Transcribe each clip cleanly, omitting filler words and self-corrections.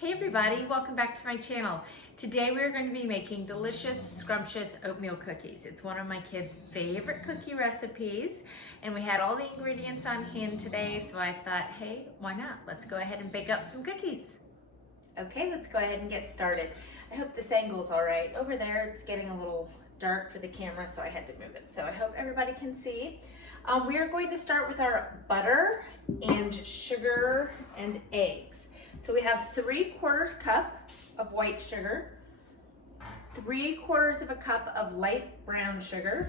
Hey everybody, welcome back to my channel. Today we're going to be making delicious, scrumptious oatmeal cookies. It's one of my kids' favorite cookie recipes, and we had all the ingredients on hand today, so I thought, hey, why not? Let's go ahead and bake up some cookies. Okay, let's go ahead and get started. I hope this angle's all right. Over there, it's getting a little dark for the camera, so I had to move it. So I hope everybody can see. We are going to start with our butter and sugar and eggs. So we have 3/4 cup of white sugar, 3/4 of a cup of light brown sugar.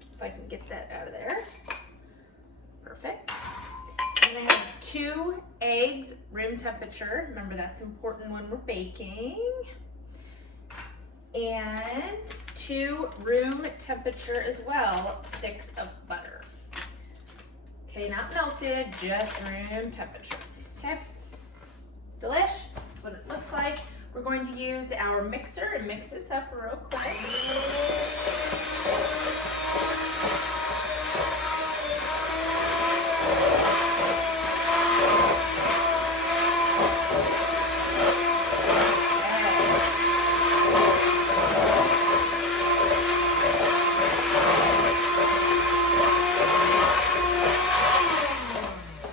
If I can get that out of there. Perfect. And I have 2 eggs, room temperature. Remember, that's important when we're baking. And 2 room temperature as well, sticks of butter. Okay, not melted, just room temperature. Okay. Delish, that's what it looks like. We're going to use our mixer and mix this up real quick.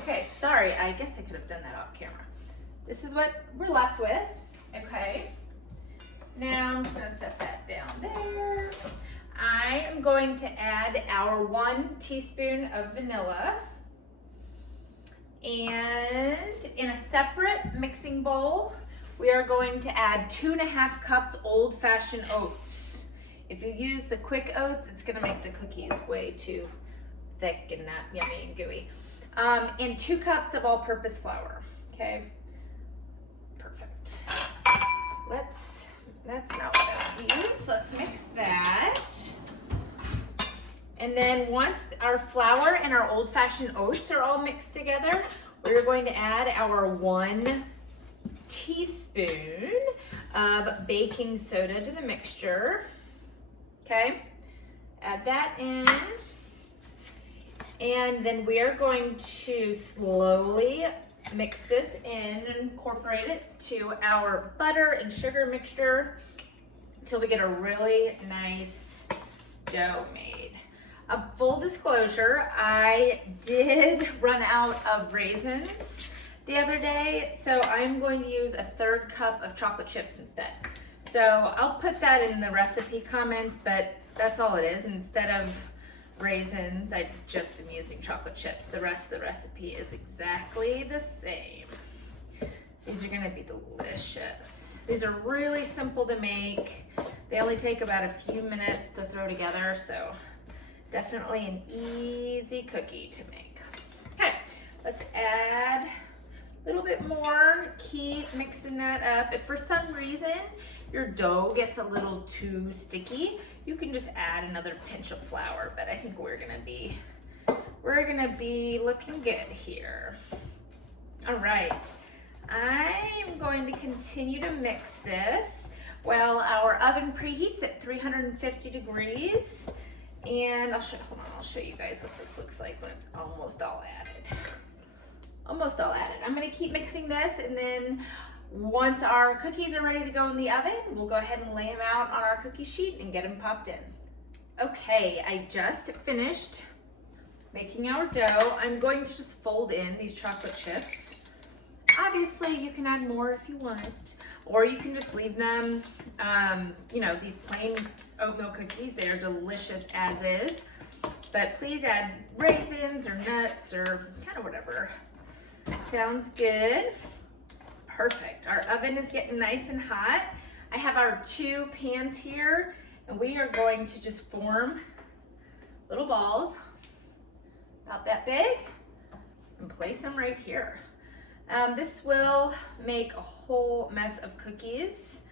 Okay, sorry, I guess I could have done that off camera. This is what we're left with, okay? Now I'm just gonna set that down there. I am going to add our 1 teaspoon of vanilla. And in a separate mixing bowl, we are going to add 2.5 cups old-fashioned oats. If you use the quick oats, it's gonna make the cookies way too thick and not yummy and gooey. And 2 cups of all-purpose flour, okay? Perfect. That's not what I use. Let's mix that. And then once our flour and our old-fashioned oats are all mixed together, we're going to add our 1 teaspoon of baking soda to the mixture. Okay, add that in. And then we are going to slowly mix this in and incorporate it to our butter and sugar mixture until we get a really nice dough made. A full disclosure, I did run out of raisins the other day, so I'm going to use a 1/3 cup of chocolate chips instead. So I'll put that in the recipe comments, but that's all it is. Instead of raisins, I just am using chocolate chips. The rest of the recipe is exactly the same. These are gonna be delicious. These are really simple to make. They only take about a few minutes to throw together, so definitely an easy cookie to make. Okay, let's add a little bit more. Keep mixing that up. If for some reason your dough gets a little too sticky, you can just add another pinch of flour, but I think we're gonna be looking good here. All right, I'm going to continue to mix this while our oven preheats at 350 degrees. And I'll show you guys what this looks like when it's almost all added. Almost all added. I'm gonna keep mixing this, and then once our cookies are ready to go in the oven, we'll go ahead and lay them out on our cookie sheet and get them popped in. Okay, I just finished making our dough. I'm going to just fold in these chocolate chips. Obviously, you can add more if you want, or you can just leave them, you know, these plain oatmeal cookies, they are delicious as is, but please add raisins or nuts or kind of whatever. Sounds good. Perfect. Our oven is getting nice and hot. I have our 2 pans here, and we are going to just form little balls about that big and place them right here. This will make a whole mess of cookies.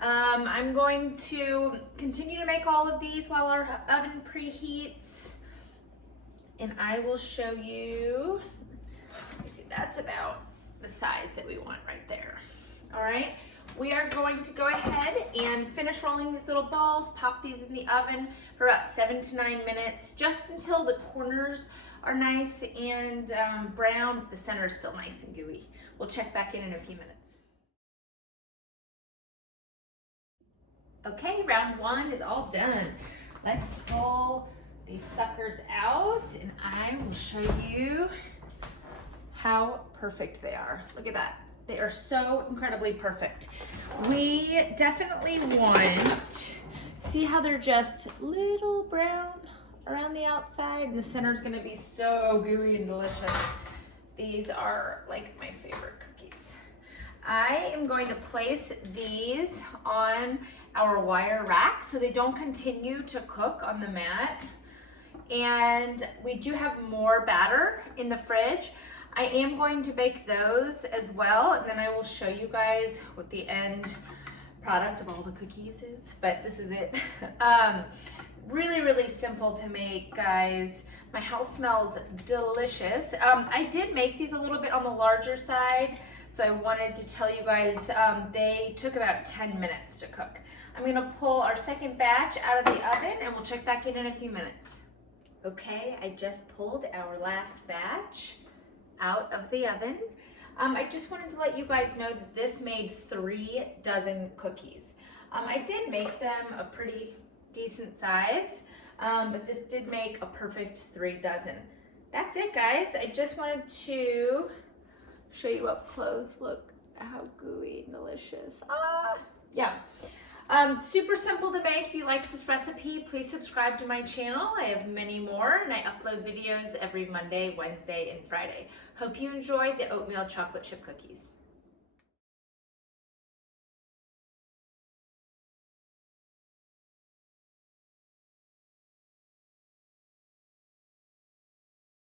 I'm going to continue to make all of these while our oven preheats, and I will show you. Let me see, that's about the size that we want right there. All right, we are going to go ahead and finish rolling these little balls, pop these in the oven for about 7 to 9 minutes, just until the corners are nice and brown, but the center is still nice and gooey. We'll check back in a few minutes. Okay, round one is all done. Let's pull these suckers out and I will show you how perfect they are. Look at that. They are so incredibly perfect. We definitely want, see how they're just little brown around the outside, and the center is going to be so gooey and delicious. These are like my favorite cookies. I am going to place these on our wire rack so they don't continue to cook on the mat. And we do have more batter in the fridge. I am going to bake those as well, and then I will show you guys what the end product of all the cookies is, but this is it. Really, really simple to make, guys. My house smells delicious. I did make these a little bit on the larger side, so I wanted to tell you guys they took about 10 minutes to cook. I'm gonna pull our second batch out of the oven and we'll check back in a few minutes. Okay, I just pulled our last batch out of the oven. I just wanted to let you guys know that this made 3 dozen cookies. I did make them a pretty decent size, but this did make a perfect 3 dozen. That's it, guys. I just wanted to show you up close. Look how gooey and delicious. Yeah. Super simple to make. If you like this recipe, please subscribe to my channel. I have many more, and I upload videos every Monday, Wednesday, and Friday. Hope you enjoyed the oatmeal chocolate chip cookies.